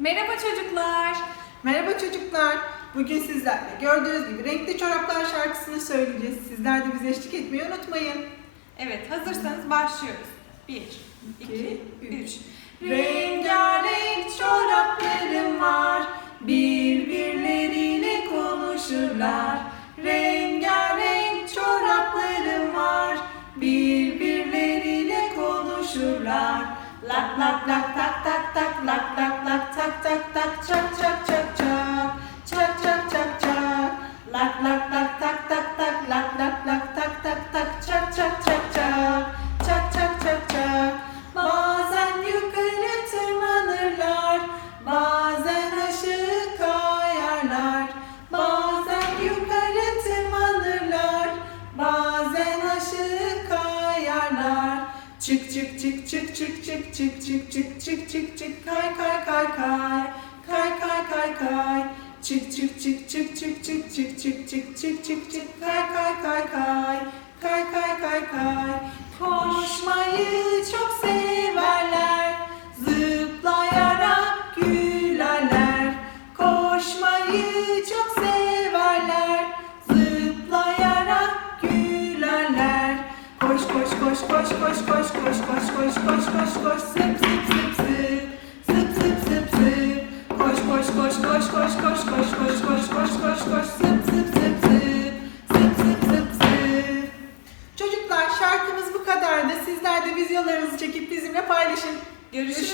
Merhaba çocuklar. Merhaba çocuklar. Bugün sizlerle gördüğünüz gibi Renkli Çoraplar şarkısını söyleyeceğiz. Sizler de bize eşlik etmeyi unutmayın. Evet hazırsanız başlıyoruz. 1, 2, İki, 3. Rengarenk çoraplarım var. Birbirleriyle konuşurlar. Rengarenk çoraplarım var. Birbirleriyle konuşurlar. Lak lak lak tak Çık çık çık çık çık çık çık çık çık çık çık çık kay kay kay kay kay kay kay kay çık çık çık çık çık çık çık çık çık çık çık çık kay kay koş koş koş koş koş koş koş koş koş koş koş koş zıp zıp zıp zıp zıp zıp zıp zıp koş koş koş koş koş koş koş koş koş koş koş koş zıp zıp zıp zıp zıp zıp zıp Çocuklar şarkımız bu kadardı. Sizler de videolarınızı çekip bizimle paylaşın. Görüşürüz.